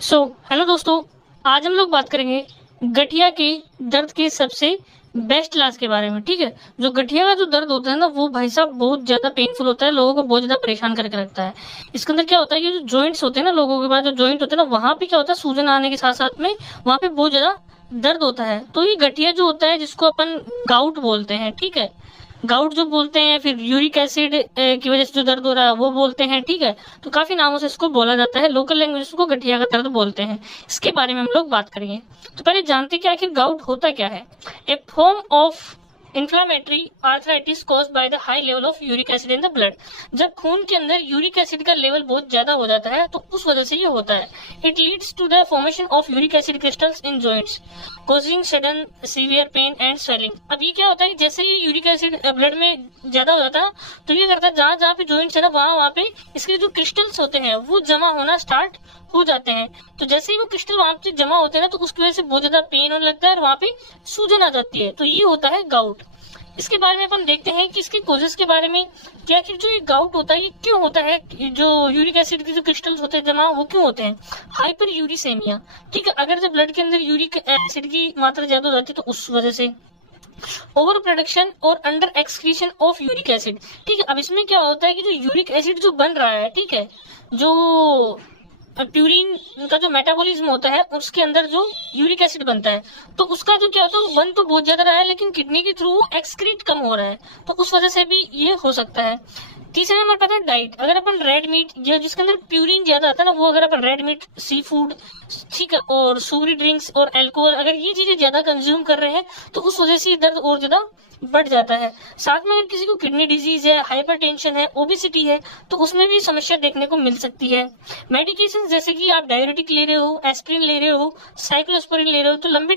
Hello दोस्तों, आज हम लोग बात करेंगे गठिया के दर्द के सबसे बेस्ट इलाज के बारे में। ठीक है, जो गठिया का जो दर्द होता है ना, वो भाई साहब बहुत ज़्यादा पेनफुल होता है, लोगों को बहुत ज़्यादा परेशान करके रखता है। इसके अंदर क्या होता है कि जो जॉइंट्स होते हैं ना, लोगों के पास जो जॉइंट होते हैं ना, वहाँ पे क्या होता है, सूजन आने के साथ-साथ में वहाँ पे बहुत ज़्यादा दर्द होता है। तो ये गठिया जो होता है, जिसको अपन गाउट बोलते हैं, ठीक है? गाउट जो बोलते हैं, फिर यूरिक एसिड की वजह से जो दर्द हो रहा है वो बोलते हैं, ठीक है? तो काफ़ी नामों से इसको बोला जाता है, लोकल लैंग्वेज इसको गठिया का दर्द बोलते हैं। इसके बारे में हम लोग बात करेंगे। तो पहले जानते हैं कि आखिर गाउट होता क्या है। A form of inflammatory arthritis caused by the high level of uric acid in the blood. जब खून के अंदर यूरिक एसिड का लेवल बहुत ज्यादा हो जाता है तो उस वजह से ये होता है। It leads to the formation of uric acid crystals in joints causing sudden severe pain and swelling. अब ये क्या होता है, जैसे ये यूरिक एसिड ब्लड में ज्यादा हो जाता है तो ये करता है, जहाँ जहाँ पे जॉइंट्स है ना, वहाँ पे इसके जो क्रिस्टल्स होते हैं वो जमा होना स्टार्ट हो जाते हैं। तो जैसे ही वो क्रिस्टल वहां पे जमा होते हैं ना, तो उसकी वजह से बहुत ज्यादा पेन होने लगता है और वहां पे सूजन आ जाती है। तो ये होता है गाउट। इसके बारे में अपन देखते हैं कि इसके कोजेस के बारे में, क्या कि जो ये गाउट होता है ये क्यों होता है, जो यूरिक एसिड के जो क्रिस्टल्स होते हैं जमा, वो क्यों होते हैं। हाइपर यूरिसेमिया, ठीक है, अगर जब ब्लड के अंदर यूरिक एसिड की मात्रा ज्यादा हो जाती है तो उस वजह से। ओवर प्रोडक्शन और under excretion of uric acid, ठीक है। अब इसमें क्या होता है कि जो यूरिक एसिड जो बन रहा है, ठीक है, जो प्यूरिन का जो मेटाबॉलिज्म होता है उसके अंदर जो यूरिक एसिड बनता है, तो उसका जो क्या होता है, बन तो बहुत ज्यादा रहा है लेकिन किडनी के थ्रू एक्सक्रीट कम हो रहा है, तो उस वजह से भी ये हो सकता है। तीसरा नंबर पता है डाइट। अगर अपन रेड मीट या जिसके अंदर प्यूरिन ज्यादा आता है ना, वो अगर अपन रेड मीट, सी फूड, ठीक है, और सूरी ड्रिंक्स और अल्कोहल, अगर ये चीजें ज्यादा कंज्यूम कर रहे हैं तो उस वजह से दर्द और ज्यादा बढ़ जाता है। साथ में अगर किसी को किडनी डिजीज है, हाइपरटेंशन है, ओबेसिटी है, तो उसमें भी समस्या देखने को मिल सकती है। मेडिकेशन जैसे कि आप डायरेटिक ले रहे हो, एस्प्रिन ले रहे हो, साइक्लोस्पोरिन ले रहे हो, तो लंबे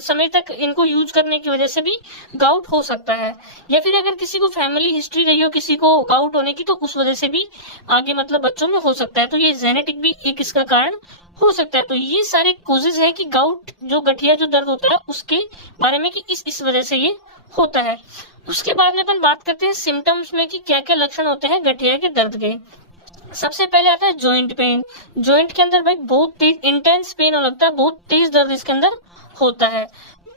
समय तक इनको यूज करने की वजह से भी गाउट हो सकता है। या फिर अगर किसी को फैमिली हिस्ट्री रही हो किसी को गाउट होने की, तो उस वजह से भी आगे मतलब बच्चों में हो सकता है। तो ये जेनेटिक भी एक इसका कारण हो सकता है। तो ये सारे कोजेज है कि गाउट जो गठिया जो दर्द होता है उसके बारे में, कि इस वजह से ये होता है। उसके बाद में अपन बात करते हैं सिम्टम्स में कि क्या क्या लक्षण होते हैं गठिया के दर्द के। सबसे पहले आता है जॉइंट पेन। जॉइंट के अंदर भाई बहुत तेज इंटेंस पेन होने लगता है, बहुत तेज दर्द इसके अंदर होता है।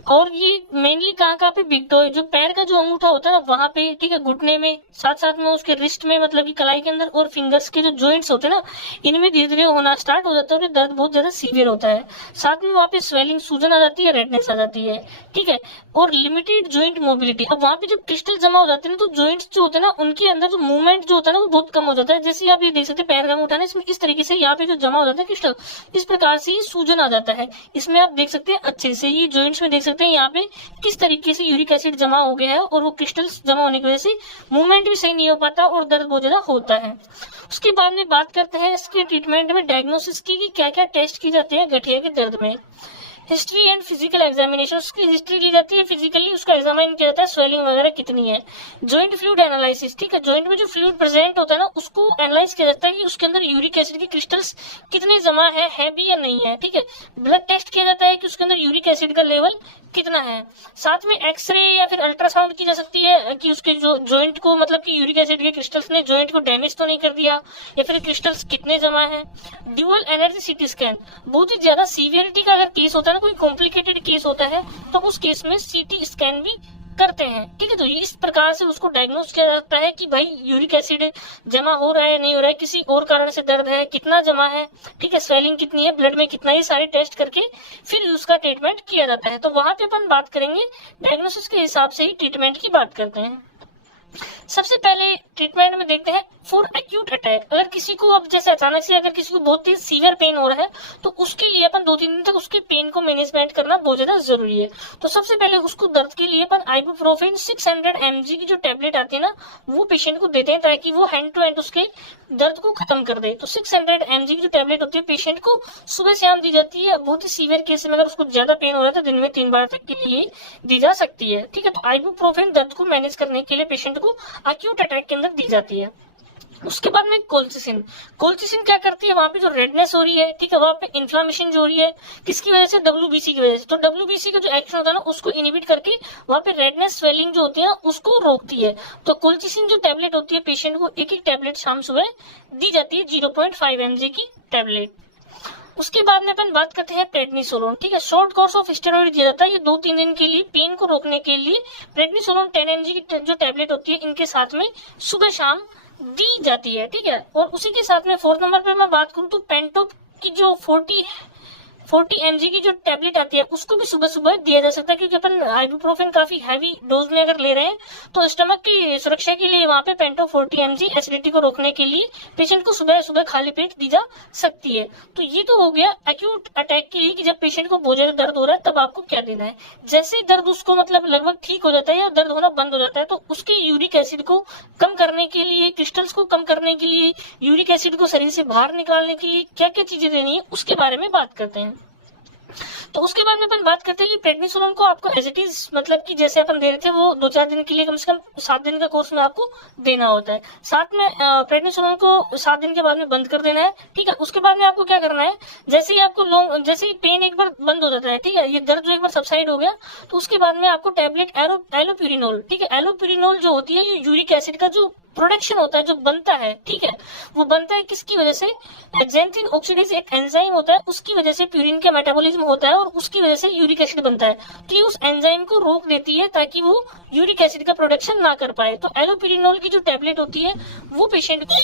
और ये मेनली कहाँ पे, बिग टो, जो पैर का जो अंगूठा होता है ना वहां पे, ठीक है, घुटने में, साथ साथ में उसके रिस्ट में, मतलब कि कलाई के अंदर, और फिंगर्स के जो जॉइंट्स होते हैं ना, इनमें धीरे धीरे होना स्टार्ट हो जाता है और दर्द बहुत ज्यादा सीवियर होता है। साथ में वहाँ पे स्वेलिंग, सूजन आ जाती है, रेडनेस आ जाती है, ठीक है, और लिमिटेड जॉइंट मोबिलिटी। अब वहाँ पे जब क्रिस्टल जमा हो जाते हैं ना, तो जॉइंट्स जो होते हैं ना उनके अंदर जो मूवमेंट जो होता है ना वो बहुत कम हो जाता है। जैसे आप ये देख सकते हैं पैर का अंगूठा ना, इसमें इस तरीके से यहाँ पे जो जमा हो जाता है क्रिस्टल, इस प्रकार से सूजन आ जाता है। इसमें आप देख सकते हैं अच्छे से, ये जॉइंट्स में देख सकते हैं यहाँ पे किस तरीके से यूरिक एसिड जमा हो गया है, और वो क्रिस्टल्स जमा होने की वजह से मूवमेंट भी सही नहीं हो पाता और दर्द बहुत ज्यादा होता है। उसके बाद में बात करते हैं इसके ट्रीटमेंट में, डायग्नोसिस की, कि क्या क्या टेस्ट की जाते हैं गठिया के दर्द में। हिस्ट्री एंड फिजिकल एग्जामिनेशन, उसकी हिस्ट्री ली जाती है, फिजिकली उसका एग्जामिन किया जाता है, स्वेलिंग वगैरह कितनी है। जॉइंट फ्लूइड एनालिसिस, ठीक है, जॉइंट में जो फ्लूइड प्रेजेंट होता है ना उसको एनालाइज किया जाता है कि उसके अंदर यूरिक एसिड के क्रिस्टल्स कितने जमा है भी या नहीं है, ठीक है। ब्लड टेस्ट किया जाता है कि उसके अंदर यूरिक एसिड का लेवल कितना है। साथ में एक्सरे या फिर अल्ट्रासाउंड की जा सकती है कि उसके जो जॉइंट को, मतलब कि यूरिक एसिड के क्रिस्टल्स ने जॉइंट को डैमेज तो नहीं कर दिया, या फिर क्रिस्टल्स कितने जमा है। ड्यूअल एनर्जी सीटी स्कैन, बहुत ही ज्यादा सीवियरिटी का अगर केस होता है ना, कोई कॉम्प्लिकेटेड केस होता है, तो उस केस में सीटी स्कैन भी करते हैं, ठीक है। तो इस प्रकार से उसको डायग्नोस किया जाता है कि भाई यूरिक एसिड जमा हो रहा है, नहीं हो रहा है, किसी और कारण से दर्द है, कितना जमा है, ठीक है, स्वेलिंग कितनी है, ब्लड में कितना, ये सारे टेस्ट करके फिर उसका ट्रीटमेंट किया जाता है। तो वहां पे अपन बात करेंगे डायग्नोसिस के हिसाब से ही ट्रीटमेंट की बात करते हैं। सबसे पहले ट्रीटमेंट में देखते हैं फॉर एक्यूट अटैक। अगर किसी को, अब जैसे अचानक से अगर किसी को बहुत तेज सीवियर पेन हो रहा है, तो उसके लिए अपन 2-3 दिन तक उसके पेन को मैनेजमेंट करना बहुत ज्यादा जरूरी है। तो सबसे पहले उसको दर्द के लिए अपन आइबुप्रोफेन 600 mg की जो टेबलेट आती है ना, वो पेशेंट को देते हैं ताकि वो हैंड टू हैंड उसके दर्द को खत्म कर दे। तो 600 mg की जो टेबलेट होती है पेशेंट को सुबह शाम दी जाती है। बहुत ही सीवियर केस में अगर उसको ज्यादा पेन हो रहा है तो दिन में 3 बार तक के लिए दी जा सकती है, ठीक है। तो आइबुप्रोफेन दर्द को मैनेज करने के लिए पेशेंट को एक्यूट अटैक के अंदर दी जाती है। उसके बाद में कोल्चिसिन। कोल्चिसिन क्या करती है, वहां पे जो रेडनेस हो रही है, ठीक है, वहां पे इन्फ्लामेशन जो हो रही है, किसकी वजह से, डब्ल्यूबीसी की वजह से। तो डब्ल्यूबीसी का जो एक्शन होता है ना उसको इनिबिट करके वहां पे रेडनेस स्वेलिंग जो होती है उसको रोकती है। तो कोल्चिसिन जो टेबलेट होती है पेशेंट को एक एक टेबलेट शाम सुबह दी जाती है, 0.5 mg की टेबलेट। उसके बाद में अपन बात करते हैं प्रेडनिसोलोन। ठीक है, शॉर्ट कोर्स ऑफ स्टेरॉइड दिया जाता है, ये 2-3 दिन के लिए पेन को रोकने के लिए प्रेडनिसोलोन 10 mg की जो टैबलेट होती है इनके साथ में सुबह शाम दी जाती है। ठीक है, और उसी के साथ में 4 नंबर पे मैं बात करूं तो पेंटोप की जो 40 mg की जो टैबलेट आती है उसको भी सुबह सुबह दिया जा सकता है, क्योंकि अपन आइबुप्रोफेन काफी हैवी डोज में अगर ले रहे हैं तो स्टमक की सुरक्षा के लिए वहां पे पेंटो 40 mg एसिडिटी को रोकने के लिए पेशेंट को सुबह सुबह खाली पेट दी जा सकती है। तो ये तो हो गया एक्यूट अटैक के लिए कि जब पेशेंट को बहुत ज्यादा दर्द हो रहा है तब आपको क्या देना है। जैसे ही दर्द उसको मतलब लगभग ठीक हो जाता है या दर्द होना बंद हो जाता है तो उसके यूरिक एसिड को कम करने के लिए, क्रिस्टल्स को कम करने के लिए, यूरिक एसिड को शरीर से बाहर निकालने के लिए क्या क्या चीजें देनी है उसके बारे में बात करते हैं। तो उसके बाद में अपन बात करते हैं कि प्रेडनिसोलोन को आपको एज इट इज मतलब कि जैसे अपन दे रहे थे वो 2-4 दिन के लिए कम से कम 7 दिन का कोर्स में आपको देना होता है। साथ में प्रेडनिसोलोन को 7 दिन के बाद में बंद कर देना है। ठीक है, उसके बाद में आपको क्या करना है, जैसे ही पेन एक बार बंद हो जाता है, ठीक है, ये दर्द जो एक बार सबसाइड हो गया तो उसके बाद में आपको टैबलेट एलोप्यूरिनोल, ठीक है, एलोप्यूरिनोल जो होती है ये यूरिक एसिड का जो प्रोडक्शन होता है, जो बनता है, ठीक है, वो बनता है किसकी वजह से, एक्जेंथिन ऑक्सीडेज एक एंजाइम होता है, उसकी वजह से प्यूरिन का मेटाबॉलिज्म होता है और उसकी वजह से यूरिक एसिड बनता है। तो ये उस एंजाइम को रोक देती है ताकि वो यूरिक एसिड का प्रोडक्शन ना कर पाए। तो एलोप्यूरिनोल की जो टैबलेट होती है वो पेशेंट को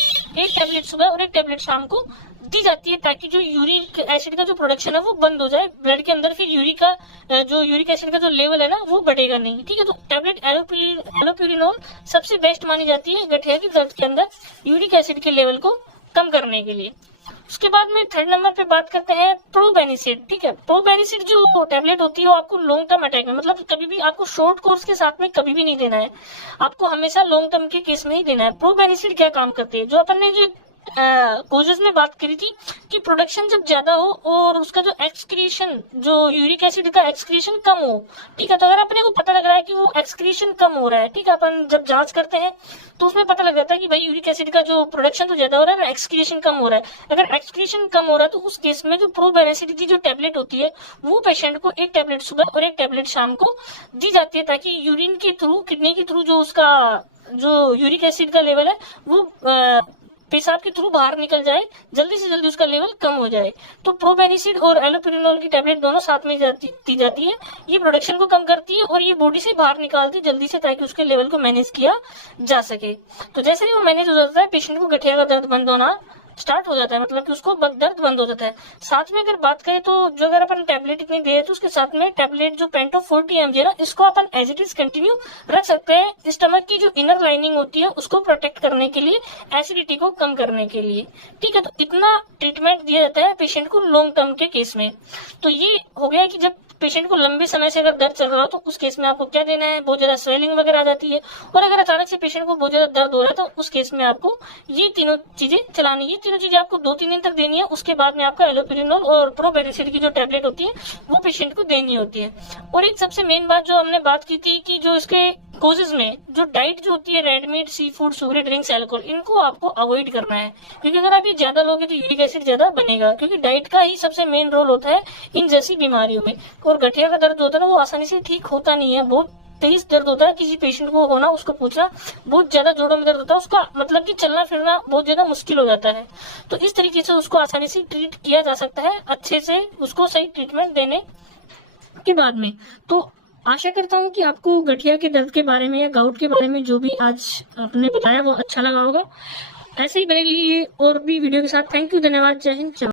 एक टैबलेट सुबह और एक टैबलेट शाम को दी जाती है ताकि जो यूरिक एसिड का जो प्रोडक्शन है वो बंद हो जाए, ब्लड के अंदर फिर यूरिक एसिड का जो लेवल है ना वो बढ़ेगा नहीं। ठीक है, तो टैबलेट एलोप्यूरिनोल सबसे बेस्ट मानी जाती है गठिया के दर्द के अंदर यूरिक एसिड के लेवल को कम करने के लिए। उसके बाद में 3rd नंबर पे बात करते हैं प्रोबेनिसिड। ठीक है, प्रोबेनिसिड जो टैबलेट होती है वो आपको लॉन्ग टर्म अटैक में, मतलब कभी भी आपको शॉर्ट कोर्स के साथ में कभी भी नहीं देना है, आपको हमेशा लॉन्ग टर्म के केस में ही देना है। प्रोबेनिसिड क्या काम करती है, जो अपन ने जो कोजेस में बात करी थी कि प्रोडक्शन जब ज्यादा हो और उसका जो एक्सक्रीशन, जो यूरिक एसिड का एक्सक्रीशन कम हो, ठीक है, तो अगर अपने को पता लग रहा है कि वो एक्सक्रीशन कम हो रहा है, ठीक है, अपन जब जांच करते हैं तो उसमें पता लग जाता है कि भाई यूरिक एसिड का जो प्रोडक्शन तो ज्यादा हो रहा है, एक्सक्रीशन कम हो रहा है। अगर एक्सक्रीशन कम हो रहा है तो उस केस में जो प्रोबेनिसिड की जो टैबलेट होती है वो पेशेंट को एक टैबलेट सुबह और एक टैबलेट शाम को दी जाती है ताकि यूरिन के थ्रू, किडनी के थ्रू जो उसका जो यूरिक एसिड का लेवल है वो पेशाब के थ्रू बाहर निकल जाए, जल्दी से जल्दी उसका लेवल कम हो जाए। तो प्रोबेनिसिड और एलोप्यूरिनोल की टैबलेट दोनों साथ में दी जाती है। ये प्रोडक्शन को कम करती है और ये बॉडी से बाहर निकालती है जल्दी से ताकि उसके लेवल को मैनेज किया जा सके। तो जैसे ही वो मैनेज हो जाता है पेशेंट को गठिया का दर्द बंद होना स्टार्ट हो जाता है, मतलब कि उसको दर्द बंद हो जाता है। साथ में अगर बात करें तो जो अगर अपन टैबलेट इतनी दे तो उसके साथ में टैबलेट जो पेंटो 40 mg है ना, इसको अपन एज इट इज कंटिन्यू रख सकते हैं, स्टमक की जो इनर लाइनिंग होती है उसको प्रोटेक्ट करने के लिए, एसिडिटी को कम करने के लिए। ठीक है, तो इतना ट्रीटमेंट दिया जाता है पेशेंट को लॉन्ग टर्म के केस में। तो ये हो गया कि जब पेशेंट को लंबे समय से अगर दर्द चल रहा हो तो उस केस में आपको क्या देना है, बहुत ज्यादा स्वेलिंग वगैरह आ जाती है, और अगर अचानक से पेशेंट को बहुत ज्यादा दर्द हो रहा है तो उस केस में आपको ये तीनों चीजें चलानी है। ये तीनों चीजें आपको 2-3 दिन तक देनी है। उसके बाद में आपका एलोप्यूरिनोल और प्रोबेनिसिड की जो टैबलेट होती है वो पेशेंट को देनी होती है। और एक सबसे मेन बात जो हमने बात की थी कि जो इसके कोजेज में जो डाइट जो होती है, red meat, sea food, sugary drinks, alcohol, इनको आपको अवॉइड करना है, क्योंकि अगर आप ये ज्यादा लोगे तो यूरिक एसिड ज्यादा बनेगा, क्योंकि डाइट का ही सबसे मेन रोल होता है इन जैसी बीमारियों में। और गठिया का दर्द होता है ना वो आसानी से ठीक होता नहीं है, बहुत तेज दर्द होता है। किसी पेशेंट को होना, उसको पूछना, बहुत ज्यादा जोड़ों में दर्द होता है, उसका मतलब कि चलना फिरना बहुत ज्यादा मुश्किल हो जाता है। तो इस तरीके से उसको आसानी से ट्रीट किया जा सकता है, अच्छे से उसको सही ट्रीटमेंट देने के बाद में। तो आशा करता हूँ कि आपको गठिया के दर्द के बारे में या गाउट के बारे में जो भी आज आपने बताया वो अच्छा लगा होगा। ऐसे ही बने लिए और भी वीडियो के साथ। थैंक यू, धन्यवाद, जय हिंद।